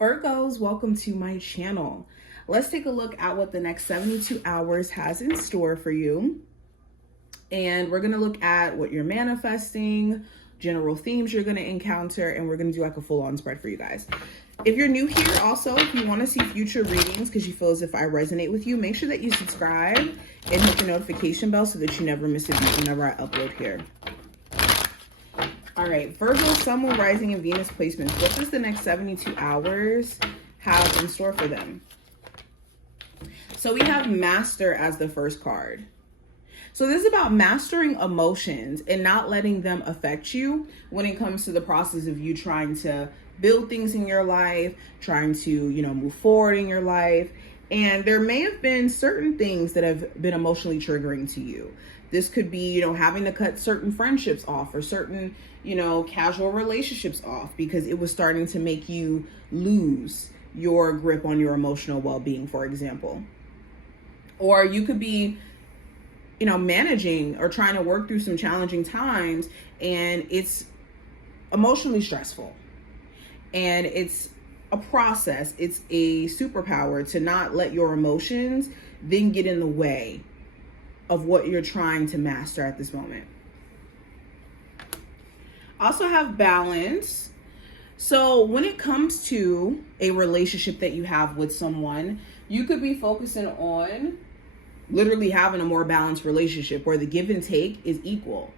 Virgos, welcome to my channel. Let's take a look at what the next 72 hours has in store for you. And we're going to look at what you're manifesting, general themes you're going to encounter, and we're going to do like a full-on spread for you guys. If you're new here, also, if you want to see future readings because you feel as if I resonate with you, make sure that you subscribe and hit the notification bell so that you never miss a beat whenever I upload here. All right, Virgo, Sun, Moon, Rising, and Venus placements. What does the next 72 hours have in store for them? So we have Master as the first card. So this is about mastering emotions and not letting them affect you when it comes to the process of you trying to build things in your life, trying to, move forward in your life. And there may have been certain things that have been emotionally triggering to you. This could be, having to cut certain friendships off or certain, casual relationships off because it was starting to make you lose your grip on your emotional well-being, for example. Or you could be, managing or trying to work through some challenging times and it's emotionally stressful. And it's a process. It's a superpower to not let your emotions then get in the way of what you're trying to master at this moment. Also have balance. So when it comes to a relationship that you have with someone, you could be focusing on literally having a more balanced relationship where the give and take is equal.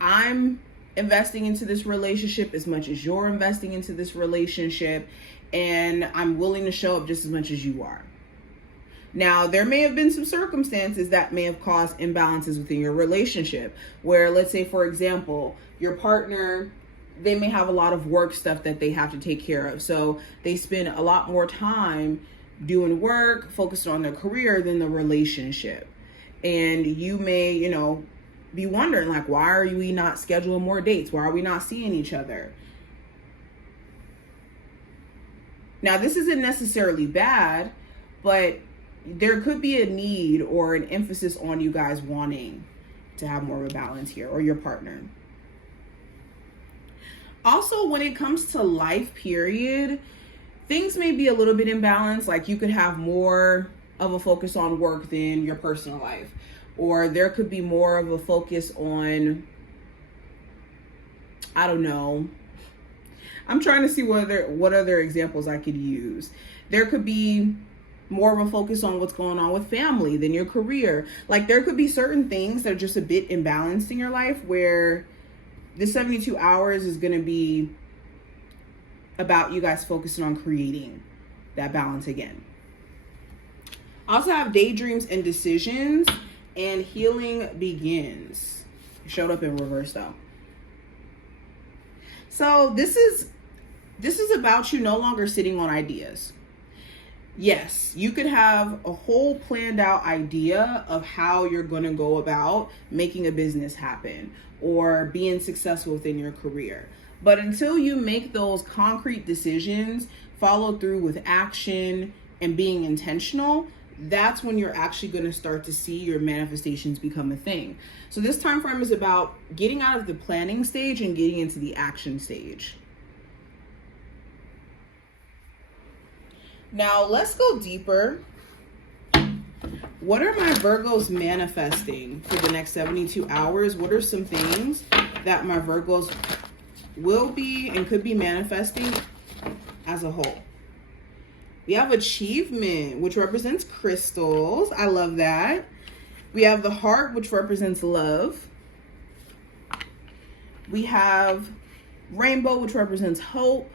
I'm investing into this relationship as much as you're investing into this relationship, and I'm willing to show up just as much as you are. Now, there may have been some circumstances that may have caused imbalances within your relationship where, let's say, for example, your partner, they may have a lot of work stuff that they have to take care of. So they spend a lot more time doing work, focused on their career than the relationship. And you may, be wondering, like, why are we not scheduling more dates? Why are we not seeing each other? Now, this isn't necessarily bad, but there could be a need or an emphasis on you guys wanting to have more of a balance here, or your partner. Also, when it comes to life period, things may be a little bit imbalanced. Like you could have more of a focus on work than your personal life. Or there could be more of a focus on, I don't know. I'm trying to see what other examples I could use. There could be more of a focus on what's going on with family than your career. Like there could be certain things that are just a bit imbalanced in your life where this 72 hours is going to be about you guys focusing on creating that balance again. Also have daydreams and decisions, and healing begins. It showed up in reverse though. So this is about you no longer sitting on ideas. Yes, you could have a whole planned out idea of how you're going to go about making a business happen or being successful within your career. But until you make those concrete decisions, follow through with action and being intentional, that's when you're actually going to start to see your manifestations become a thing. So this time frame is about getting out of the planning stage and getting into the action stage. Now let's go deeper. What are my Virgos manifesting for the next 72 hours? What are some things that my Virgos will be and could be manifesting as a whole? We have achievement, which represents crystals. I love that. We have the heart, which represents love. We have rainbow, which represents hope.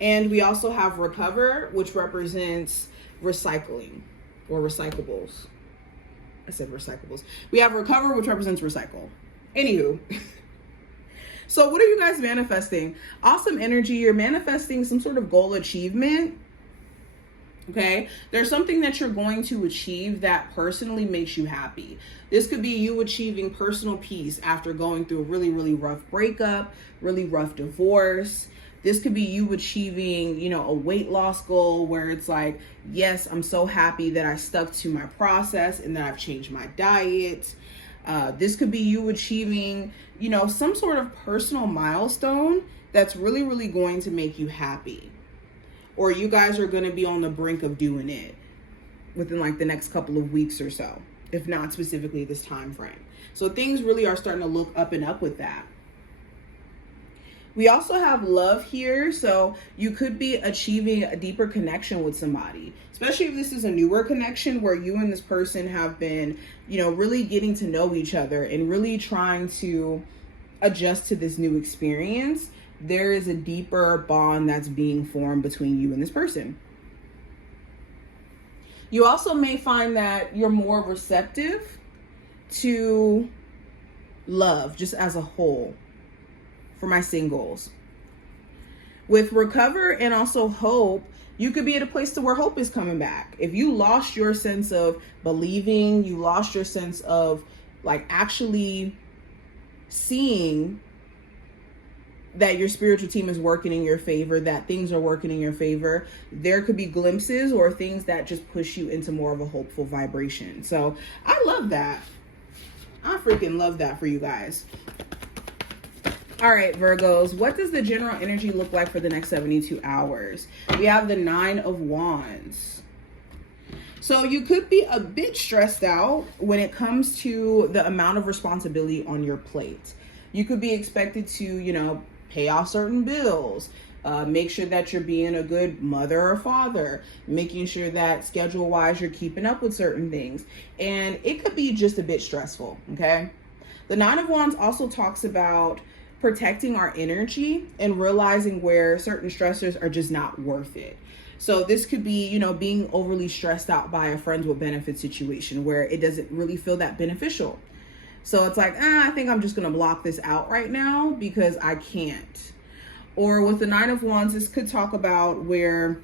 And we also have recover, which represents recycling or recyclables. I said recyclables. We have recover, which represents recycle. Anywho. So what are you guys manifesting? Awesome energy. You're manifesting some sort of goal achievement. Okay. There's something that you're going to achieve that personally makes you happy. This could be you achieving personal peace after going through a really, really rough breakup, really rough divorce. This could be you achieving, a weight loss goal where it's like, yes, I'm so happy that I stuck to my process and that I've changed my diet. This could be you achieving, some sort of personal milestone that's really, really going to make you happy. or you guys are going to be on the brink of doing it within like the next couple of weeks or so, if not specifically this time frame. So things really are starting to look up and up with that. We also have love here. So you could be achieving a deeper connection with somebody, especially if this is a newer connection where you and this person have been, really getting to know each other and really trying to adjust to this new experience. There is a deeper bond that's being formed between you and this person. You also may find that you're more receptive to love just as a whole. For my singles, with recover and also hope, you could be at a place to where hope is coming back. If you lost your sense of believing, you lost your sense of like actually seeing that your spiritual team is working in your favor, that things are working in your favor, there could be glimpses or things that just push you into more of a hopeful vibration. So I love that. I freaking love that for you guys. All right, Virgos, what does the general energy look like for the next 72 hours? We have the 9 of Wands. So you could be a bit stressed out when it comes to the amount of responsibility on your plate. You could be expected to, pay off certain bills, make sure that you're being a good mother or father, making sure that schedule-wise you're keeping up with certain things. And it could be just a bit stressful, okay? The 9 of Wands also talks about protecting our energy and realizing where certain stressors are just not worth it. So this could be, being overly stressed out by a friends with benefits situation where it doesn't really feel that beneficial. So it's like, I think I'm just going to block this out right now because I can't. Or with the 9 of Wands, this could talk about where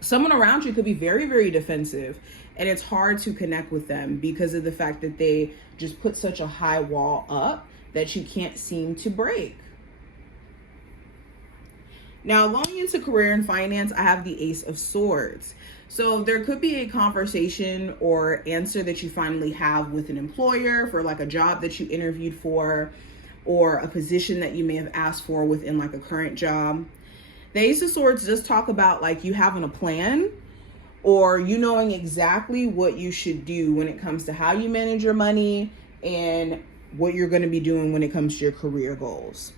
someone around you could be very, very defensive and it's hard to connect with them because of the fact that they just put such a high wall up that you can't seem to break. Now, going into career and finance, I have the Ace of Swords. So there could be a conversation or answer that you finally have with an employer for like a job that you interviewed for or a position that you may have asked for within like a current job. The Ace of Swords does talk about like you having a plan or you knowing exactly what you should do when it comes to how you manage your money and what you're going to be doing when it comes to your career goals.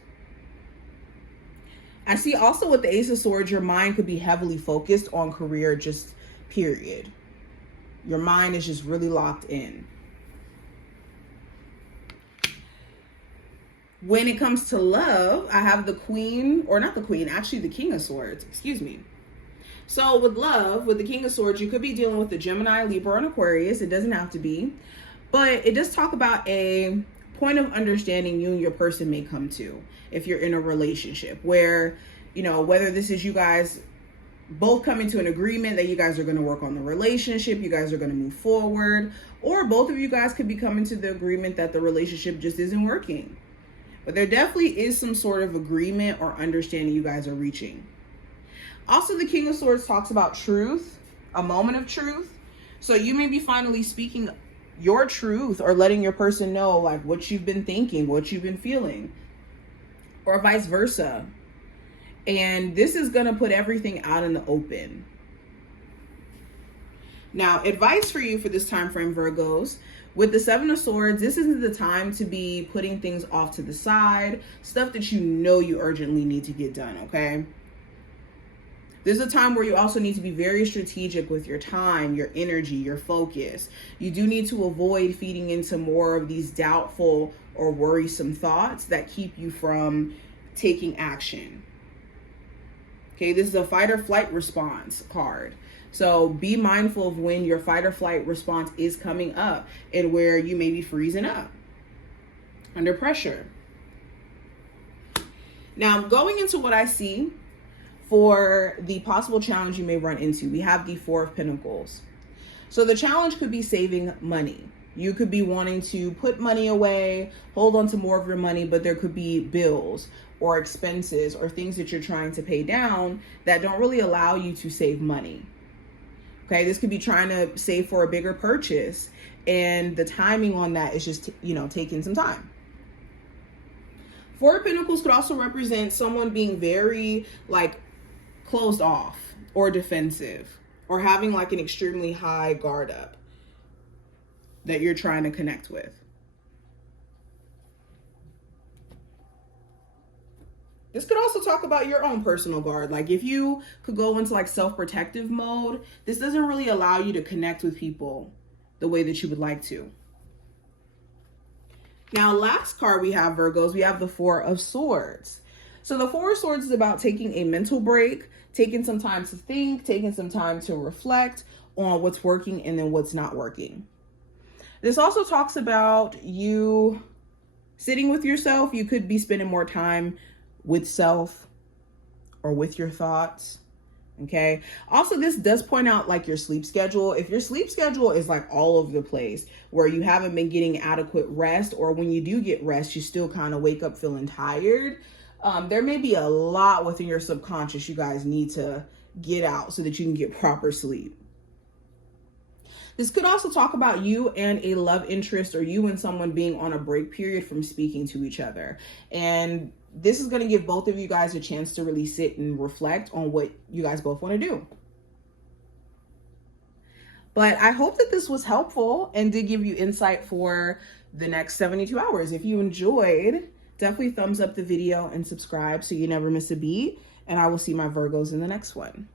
I see also with the Ace of Swords, your mind could be heavily focused on career, just period. Your mind is just really locked in. When it comes to love, I have the Queen, or not the Queen, actually the King of Swords, excuse me. So with love, with the King of Swords, you could be dealing with the Gemini, Libra, and Aquarius. It doesn't have to be, but it does talk about a point of understanding you and your person may come to if you're in a relationship where, whether this is you guys both coming to an agreement that you guys are going to work on the relationship, you guys are going to move forward, or both of you guys could be coming to the agreement that the relationship just isn't working. But there definitely is some sort of agreement or understanding you guys are reaching. Also, the King of Swords talks about truth, a moment of truth. So you may be finally speaking your truth or letting your person know like what you've been thinking, what you've been feeling, or vice versa. And this is going to put everything out in the open. Now, advice for you for this time frame, Virgos. With the 7 of Swords, this isn't the time to be putting things off to the side, stuff that you urgently need to get done, okay? This is a time where you also need to be very strategic with your time, your energy, your focus. You do need to avoid feeding into more of these doubtful or worrisome thoughts that keep you from taking action. Okay, this is a fight or flight response card. So be mindful of when your fight or flight response is coming up and where you may be freezing up under pressure. Now, going into what I see for the possible challenge you may run into, we have the 4 of Pentacles. So the challenge could be saving money. You could be wanting to put money away, hold on to more of your money, but there could be bills or expenses or things that you're trying to pay down that don't really allow you to save money. Okay, this could be trying to save for a bigger purchase, and the timing on that is just, taking some time. 4 of Pentacles could also represent someone being very closed off or defensive or having like an extremely high guard up that you're trying to connect with. This could also talk about your own personal guard. Like if you could go into like self-protective mode, this doesn't really allow you to connect with people the way that you would like to. Now, last card we have, Virgos, we have the Four of Swords. So the Four of Swords is about taking a mental break, taking some time to think, taking some time to reflect on what's working and then what's not working. This also talks about you sitting with yourself. You could be spending more time with self or with your thoughts. Okay. Also, this does point out like your sleep schedule. If your sleep schedule is like all over the place, where you haven't been getting adequate rest, or when you do get rest, you still kind of wake up feeling tired. There may be a lot within your subconscious you guys need to get out so that you can get proper sleep. This could also talk about you and a love interest, or you and someone being on a break period from speaking to each other. And this is going to give both of you guys a chance to really sit and reflect on what you guys both want to do. But I hope that this was helpful and did give you insight for the next 72 hours. If you enjoyed, definitely thumbs up the video and subscribe so you never miss a beat. And I will see my Virgos in the next one.